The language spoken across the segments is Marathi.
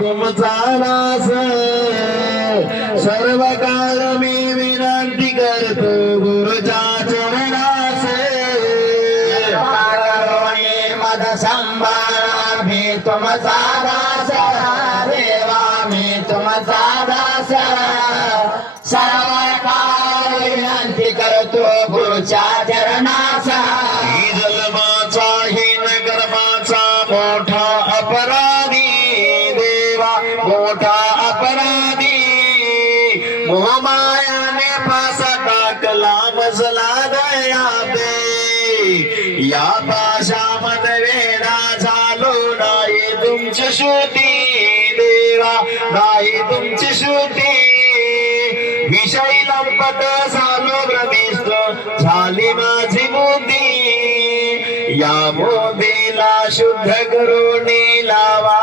तुमचा सर्व काळ मी विनंती करतो गुरुच्या चरणास. मद संभारा मी तुमचा दास देवा मी तुमचा दास सर्व काळ विनंती करतो गुरुच्या चरणास. ही जन्माचा हीन गर्भाचा मोठा अपराध. मोठा अपराधी. मोहमायाने फासा टाकला मजला दया दे या पाशामध्ये वेडा झालो नाही तुमची श्रुती देवा नाही तुमची श्रुती. विषयी लंपत झालो भ्रमिष्ट झाली माझी मोदी या मोदीला शुद्ध करून लावा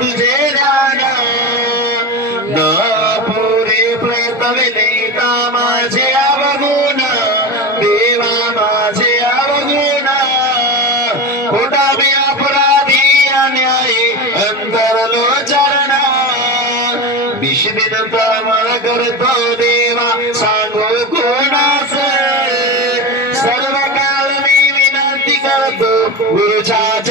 तुझे ध्यान पुरे प्रयत्नविता माझे खोटा मी अपराधी अन्यायी अंतरलो चरण विषदिन तळमळ करतो देवा सांगू कोणास सर्व काळ मी विनंती करतो गुरुच्या चरणास